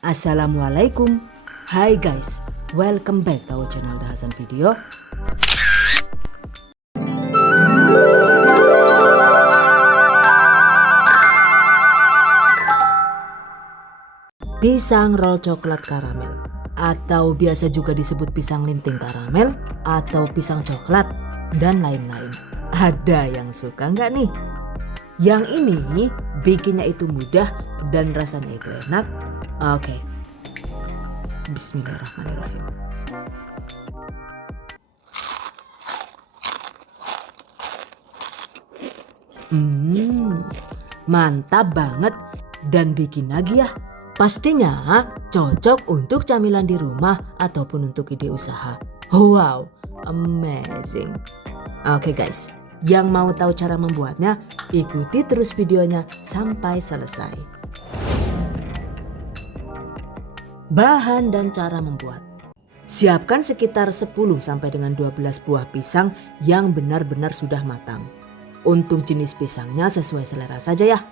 Assalamualaikum. Hai guys, welcome back to our channel The Hasan Video. Pisang roll coklat karamel, atau biasa juga disebut pisang linting karamel atau pisang coklat dan lain-lain. Ada yang suka nggak nih? Yang ini bikinnya itu mudah dan rasanya itu enak. Oke, bismillahirrahmanirrahim. Mantap banget dan bikin lagi ya. Pastinya cocok untuk camilan di rumah ataupun untuk ide usaha. Wow, amazing. Oke guys, yang mau tahu cara membuatnya, ikuti terus videonya sampai selesai. Bahan dan cara membuat. Siapkan sekitar 10 sampai dengan 12 buah pisang yang benar-benar sudah matang. Untuk jenis pisangnya sesuai selera saja ya.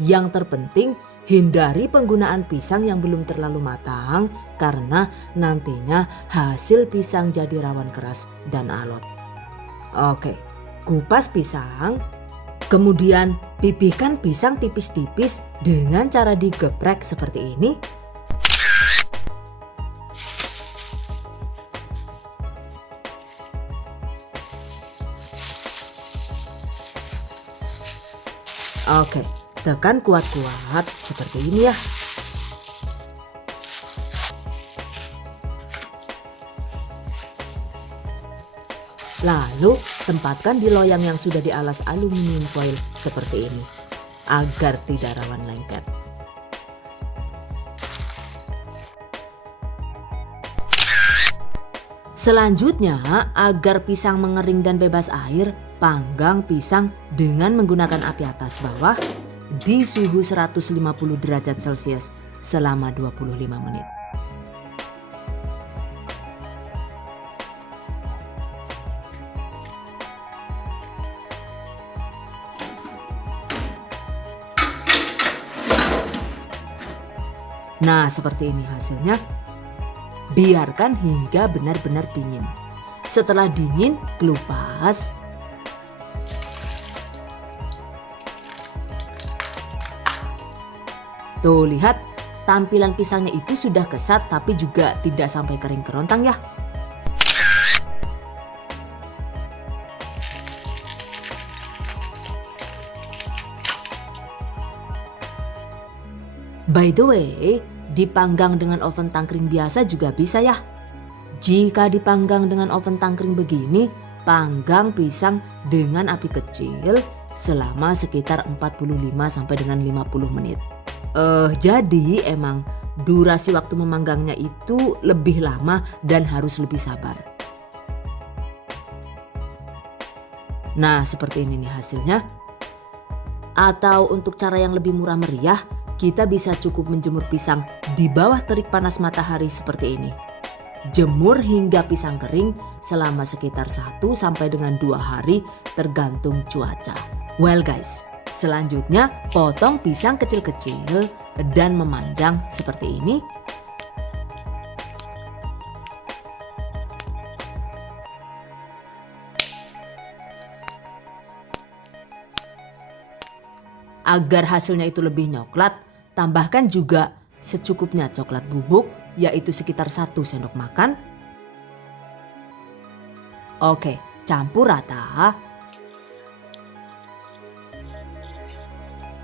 Yang terpenting hindari penggunaan pisang yang belum terlalu matang karena nantinya hasil pisang jadi rawan keras dan alot. Oke, kupas pisang. Kemudian pipihkan pisang tipis-tipis dengan cara digeprek seperti ini. Oke, tekan kuat-kuat seperti ini ya. Lalu tempatkan di loyang yang sudah dialas aluminium foil seperti ini agar tidak rawan lengket. Selanjutnya, agar pisang mengering dan bebas air, panggang pisang dengan menggunakan api atas bawah di suhu 150 derajat Celcius selama 25 menit. Nah, seperti ini hasilnya. Biarkan hingga benar-benar dingin. Setelah dingin, kelupas. Tuh lihat, tampilan pisangnya itu sudah kesat tapi juga tidak sampai kering kerontang ya. By the way, dipanggang dengan oven tangkring biasa juga bisa ya. Jika dipanggang dengan oven tangkring begini, panggang pisang dengan api kecil selama sekitar 45 sampai dengan 50 menit. Jadi emang durasi waktu memanggangnya itu lebih lama dan harus lebih sabar. Nah, seperti ini nih hasilnya. Atau untuk cara yang lebih murah meriah, kita bisa cukup menjemur pisang di bawah terik panas matahari seperti ini. Jemur hingga pisang kering selama sekitar 1 sampai dengan 2 hari tergantung cuaca. Well guys, selanjutnya potong pisang kecil-kecil dan memanjang seperti ini. Agar hasilnya itu lebih nyoklat, tambahkan juga secukupnya coklat bubuk, yaitu sekitar 1 sendok makan. Oke, campur rata.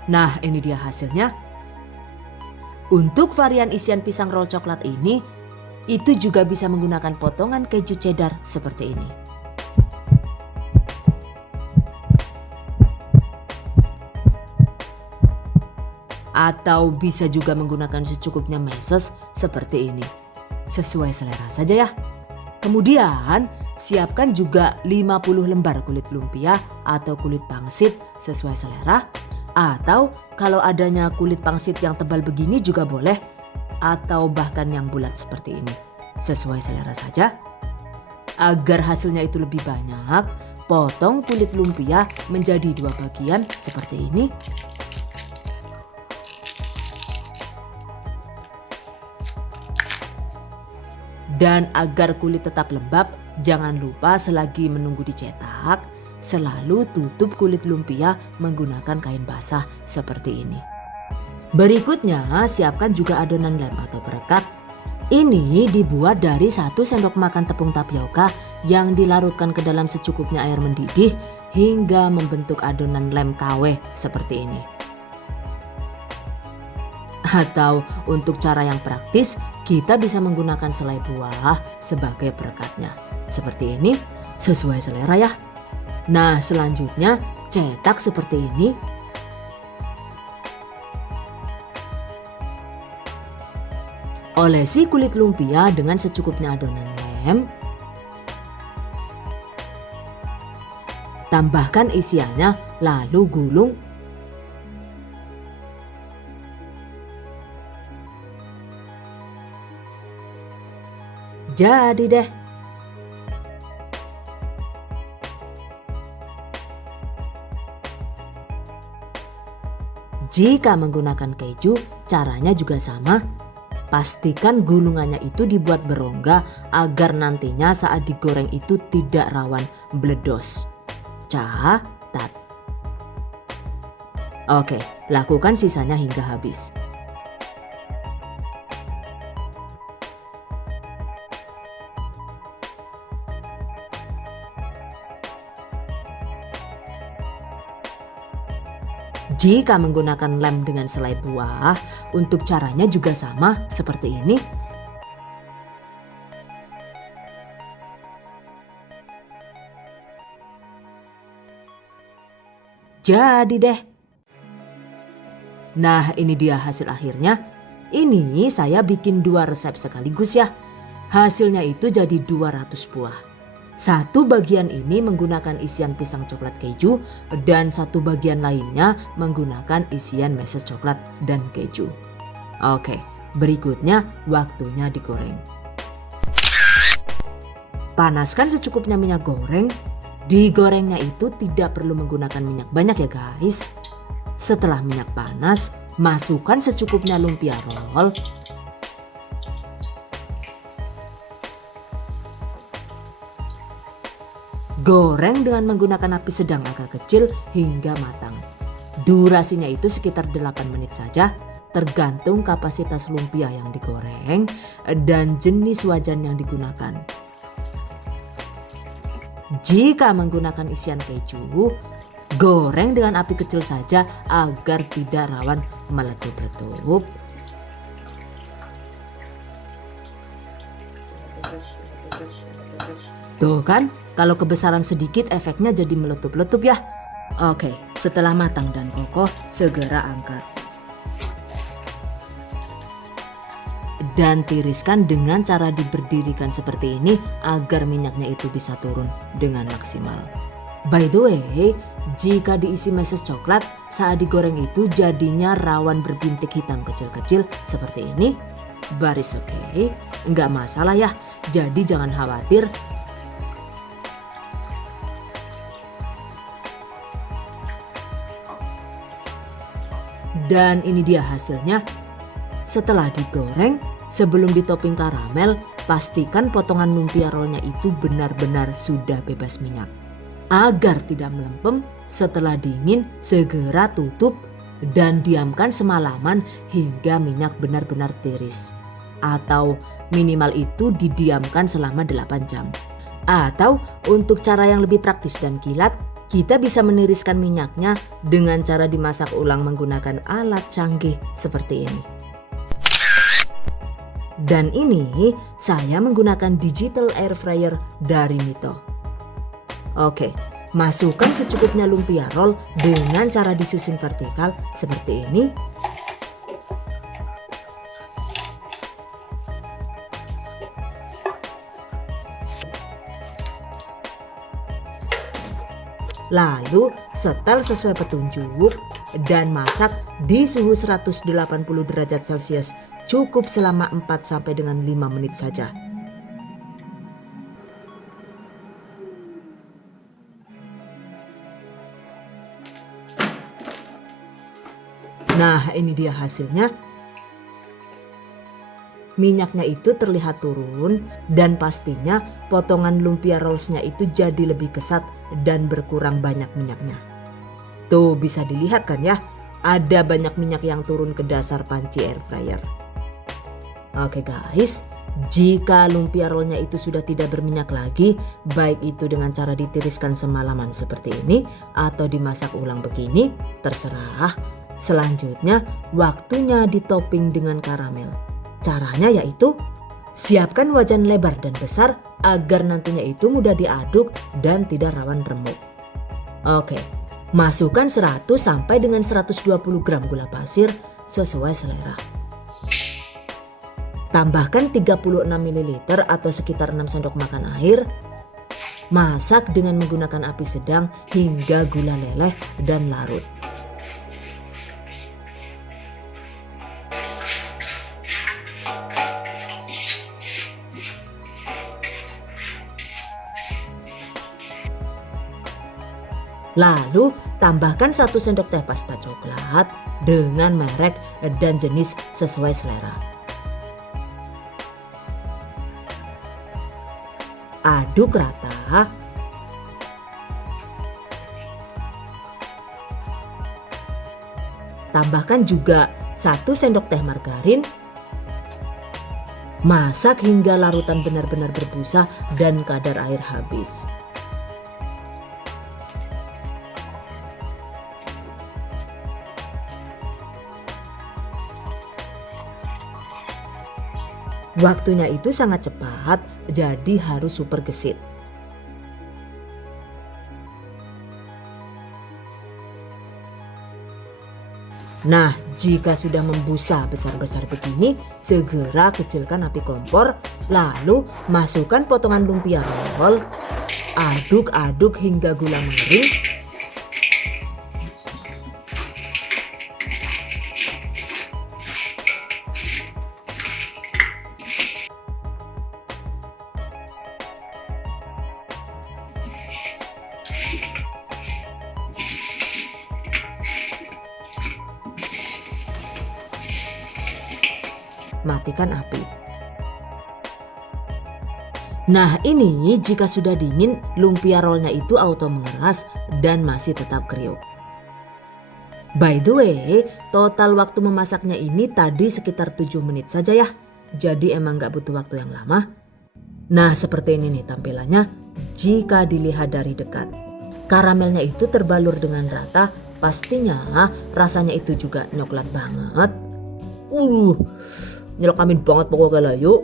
Nah, ini dia hasilnya. Untuk varian isian pisang roll coklat ini, itu juga bisa menggunakan potongan keju cheddar seperti ini. Atau bisa juga menggunakan secukupnya meses seperti ini. Sesuai selera saja ya. Kemudian siapkan juga 50 lembar kulit lumpia atau kulit pangsit sesuai selera. Atau kalau adanya kulit pangsit yang tebal begini juga boleh. Atau bahkan yang bulat seperti ini. Sesuai selera saja. Agar hasilnya itu lebih banyak, potong kulit lumpia menjadi 2 bagian seperti ini. Dan agar kulit tetap lembab, jangan lupa selagi menunggu dicetak, selalu tutup kulit lumpia menggunakan kain basah seperti ini. Berikutnya, siapkan juga adonan lem atau perekat. Ini dibuat dari 1 sendok makan tepung tapioka yang dilarutkan ke dalam secukupnya air mendidih hingga membentuk adonan lem KW seperti ini. Atau untuk cara yang praktis, kita bisa menggunakan selai buah sebagai perekatnya. Seperti ini, sesuai selera ya. Nah, selanjutnya cetak seperti ini. Olesi kulit lumpia dengan secukupnya adonan lem. Tambahkan isiannya lalu gulung. Jadi deh. Jika menggunakan keju, caranya juga sama. Pastikan gulungannya itu dibuat berongga agar nantinya saat digoreng itu tidak rawan meledos. Catat. Oke, lakukan sisanya hingga habis. Jika menggunakan lem dengan selai buah, untuk caranya juga sama seperti ini. Jadi deh. Nah, ini dia hasil akhirnya. Ini saya bikin 2 resep sekaligus ya. Hasilnya itu jadi 200 buah. Satu bagian ini menggunakan isian pisang coklat keju dan satu bagian lainnya menggunakan isian meses coklat dan keju. Oke, berikutnya waktunya digoreng. Panaskan secukupnya minyak goreng. Digorengnya itu tidak perlu menggunakan minyak banyak ya guys. Setelah minyak panas, masukkan secukupnya lumpia roll. Goreng dengan menggunakan api sedang agak kecil hingga matang. Durasinya itu sekitar 8 menit saja, tergantung kapasitas lumpia yang digoreng dan jenis wajan yang digunakan. Jika menggunakan isian keju, goreng dengan api kecil saja agar tidak rawan meletup-letup. Tuh kan, kalau kebesaran sedikit efeknya jadi meletup-letup ya. Oke, setelah matang dan kokoh, segera angkat. Dan tiriskan dengan cara diberdirikan seperti ini agar minyaknya itu bisa turun dengan maksimal. By the way, jika diisi meses coklat, saat digoreng itu jadinya rawan berbintik hitam kecil-kecil seperti ini. Baris oke, nggak masalah ya, jadi jangan khawatir. Dan ini dia hasilnya. Setelah digoreng, sebelum ditopping karamel, pastikan potongan lumpia rollnya itu benar-benar sudah bebas minyak. Agar tidak melempem, setelah dingin segera tutup dan diamkan semalaman hingga minyak benar-benar tiris. Atau minimal itu didiamkan selama 8 jam. Atau untuk cara yang lebih praktis dan kilat, kita bisa meniriskan minyaknya dengan cara dimasak ulang menggunakan alat canggih seperti ini. Dan ini saya menggunakan digital air fryer dari Mito. Oke, masukkan secukupnya lumpia roll dengan cara disusun vertikal seperti ini. Lalu setel sesuai petunjuk dan masak di suhu 180 derajat Celcius cukup selama 4 sampai dengan 5 menit saja. Nah, ini dia hasilnya. minyaknya itu terlihat turun dan pastinya potongan lumpia rollsnya itu jadi lebih kesat dan berkurang banyak minyaknya. Tuh bisa dilihat kan ya, ada banyak minyak yang turun ke dasar panci air fryer. Oke guys, jika lumpia rollnya itu sudah tidak berminyak lagi, baik itu dengan cara ditiriskan semalaman seperti ini atau dimasak ulang begini, terserah. Selanjutnya waktunya ditopping dengan karamel. Caranya yaitu siapkan wajan lebar dan besar agar nantinya itu mudah diaduk dan tidak rawan remuk. Oke, masukkan 100 sampai dengan 120 gram gula pasir sesuai selera. Tambahkan 36 ml atau sekitar 6 sendok makan air. Masak dengan menggunakan api sedang hingga gula leleh dan larut. Lalu tambahkan 1 sendok teh pasta coklat dengan merek dan jenis sesuai selera. Aduk rata. Tambahkan juga 1 sendok teh margarin. Masak hingga larutan benar-benar berbusa dan kadar air habis. Waktunya itu sangat cepat, jadi harus super gesit. Nah, jika sudah membusa besar-besar begini, segera kecilkan api kompor, lalu masukkan potongan lumpia roll, aduk-aduk hingga gula mengering. Matikan api. Nah ini jika sudah dingin, lumpia rollnya itu auto mengeras dan masih tetap kriuk. By the way, total waktu memasaknya ini tadi sekitar 7 menit saja ya. Jadi emang gak butuh waktu yang lama. Nah seperti ini nih tampilannya jika dilihat dari dekat. Karamelnya itu terbalur dengan rata, pastinya rasanya itu juga nyoklat banget. Nyelakamin banget pokoknya lah yuk.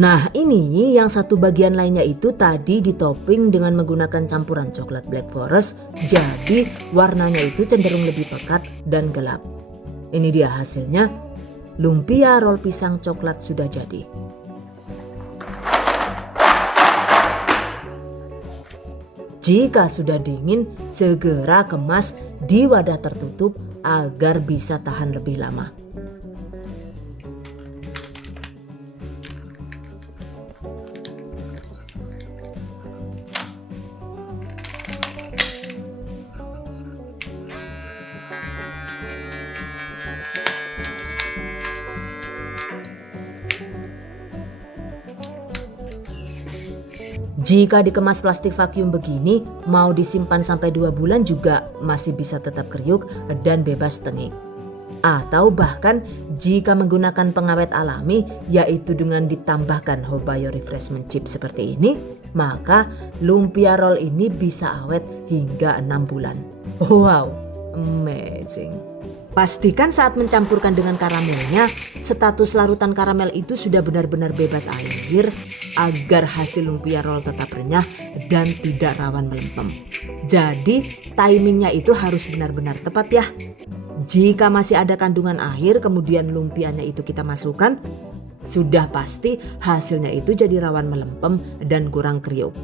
Nah ini yang satu bagian lainnya itu tadi ditopping dengan menggunakan campuran coklat Black Forest. Jadi warnanya itu cenderung lebih pekat dan gelap. Ini dia hasilnya. Lumpia roll pisang coklat sudah jadi. Jika sudah dingin, segera kemas di wadah tertutup agar bisa tahan lebih lama. Jika dikemas plastik vakum begini, mau disimpan sampai 2 bulan juga masih bisa tetap kriuk dan bebas tengik. Atau bahkan jika menggunakan pengawet alami, yaitu dengan ditambahkan Hobayo Refreshment Chip seperti ini, maka lumpia roll ini bisa awet hingga 6 bulan. Wow, amazing. Pastikan saat mencampurkan dengan karamelnya, status larutan karamel itu sudah benar-benar bebas air agar hasil lumpia roll tetap renyah dan tidak rawan melempem. Jadi timingnya itu harus benar-benar tepat ya. Jika masih ada kandungan air kemudian lumpianya itu kita masukkan, sudah pasti hasilnya itu jadi rawan melempem dan kurang kriuk.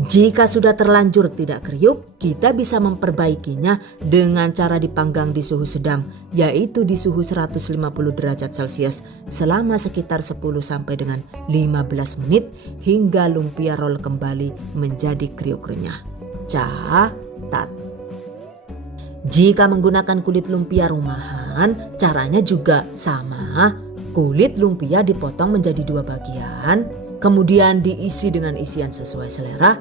Jika sudah terlanjur tidak kriuk, kita bisa memperbaikinya dengan cara dipanggang di suhu sedang, yaitu di suhu 150 derajat Celcius selama sekitar 10 sampai dengan 15 menit hingga lumpia roll kembali menjadi kriuk renyah. Catat. Jika menggunakan kulit lumpia rumahan, caranya juga sama. Kulit lumpia dipotong menjadi 2 bagian, kemudian diisi dengan isian sesuai selera.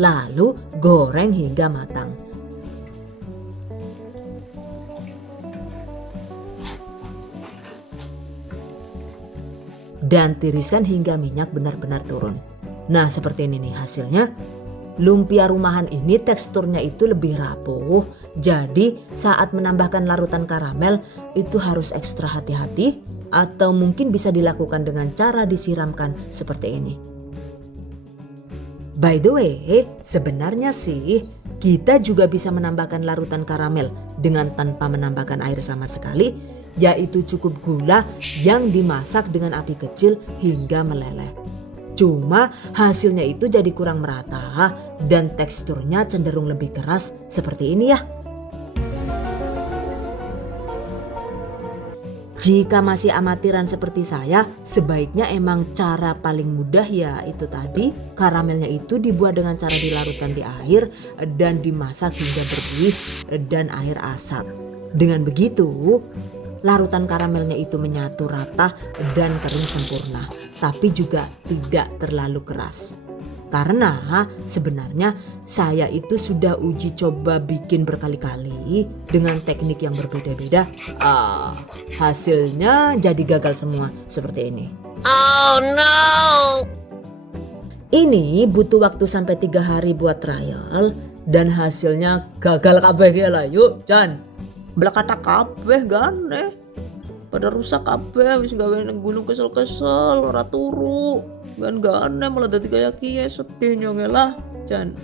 Lalu goreng hingga matang. Dan tiriskan hingga minyak benar-benar turun. Nah, seperti ini nih hasilnya. Lumpia rumahan ini teksturnya itu lebih rapuh. Jadi saat menambahkan larutan karamel itu harus ekstra hati-hati, atau mungkin bisa dilakukan dengan cara disiramkan seperti ini. By the way, sebenarnya sih kita juga bisa menambahkan larutan karamel dengan tanpa menambahkan air sama sekali, yaitu cukup gula yang dimasak dengan api kecil hingga meleleh. Cuma hasilnya itu jadi kurang merata dan teksturnya cenderung lebih keras seperti ini ya. Jika masih amatiran seperti saya, sebaiknya emang cara paling mudah ya itu tadi. Karamelnya itu dibuat dengan cara dilarutkan di air dan dimasak hingga berbuih dan air asap. Dengan begitu, larutan karamelnya itu menyatu rata dan kering sempurna, tapi juga tidak terlalu keras. Karena sebenarnya saya itu sudah uji coba bikin berkali-kali dengan teknik yang berbeda-beda. Hasilnya jadi gagal semua seperti ini. Oh no! Ini butuh waktu sampai 3 hari buat trial dan hasilnya gagal kabeh ya lah. Yuk Jan, belakata kabeh gane. Pada rusak kabeh wis gawe gulung kesel-kesel ora turu. Gane malah dadi kaya kiye sedih nyongelah Jan.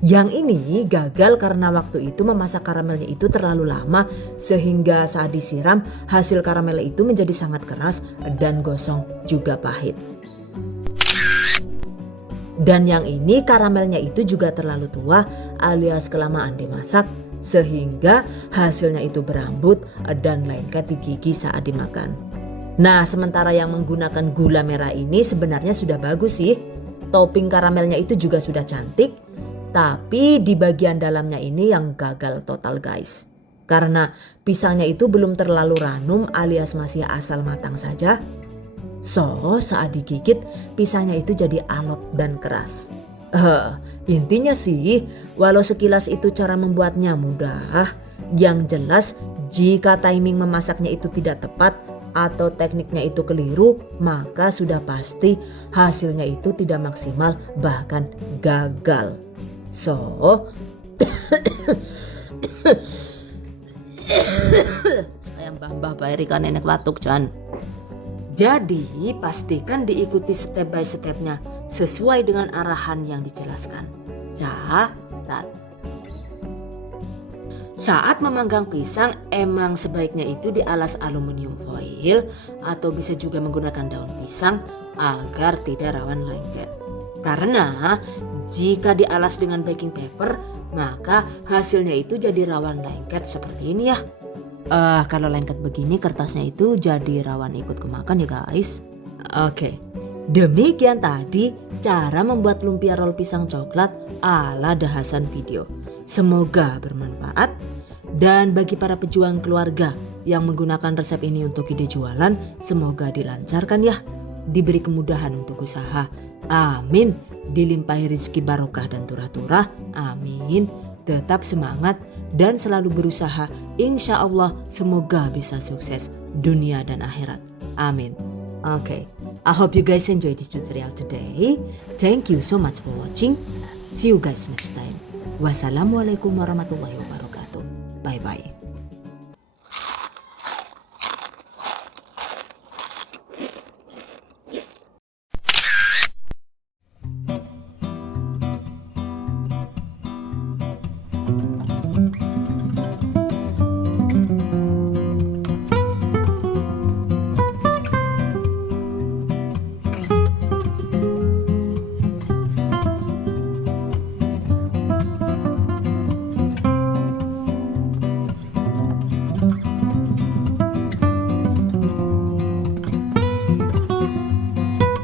Yang ini gagal karena waktu itu memasak karamelnya itu terlalu lama sehingga saat disiram hasil karamelnya itu menjadi sangat keras dan gosong juga pahit. Dan yang ini karamelnya itu juga terlalu tua alias kelamaan dimasak sehingga hasilnya itu berambut dan lengket di gigi saat dimakan. Nah, sementara yang menggunakan gula merah ini sebenarnya sudah bagus sih. Topping karamelnya itu juga sudah cantik. Tapi di bagian dalamnya ini yang gagal total guys. Karena pisangnya itu belum terlalu ranum alias masih asal matang saja. So, saat digigit pisangnya itu jadi alot dan keras. Intinya sih, walau sekilas itu cara membuatnya mudah, yang jelas jika timing memasaknya itu tidak tepat atau tekniknya itu keliru, maka sudah pasti hasilnya itu tidak maksimal bahkan gagal. So, saya mbah bayari kan enek batuk Jan. Jadi pastikan diikuti step by stepnya sesuai dengan arahan yang dijelaskan. Catat. Saat memanggang pisang emang sebaiknya itu dialas aluminium foil atau bisa juga menggunakan daun pisang agar tidak rawan lengket. Karena jika dialas dengan baking paper maka hasilnya itu jadi rawan lengket seperti ini ya. Kalau lengket begini kertasnya itu jadi rawan ikut kemakan ya guys. Oke. Demikian tadi cara membuat lumpia roll pisang coklat ala dahasan video. Semoga bermanfaat dan bagi para pejuang keluarga yang menggunakan resep ini untuk ide jualan semoga dilancarkan ya. Diberi kemudahan untuk usaha. Amin. Dilimpahi rezeki barokah dan turah-turah. Amin. Tetap semangat dan selalu berusaha. Insya Allah semoga bisa sukses dunia dan akhirat. Amin. Okay, I hope you guys enjoyed this tutorial today. Thank you so much for watching. See you guys next time. Wassalamualaikum warahmatullahi wabarakatuh. Bye bye.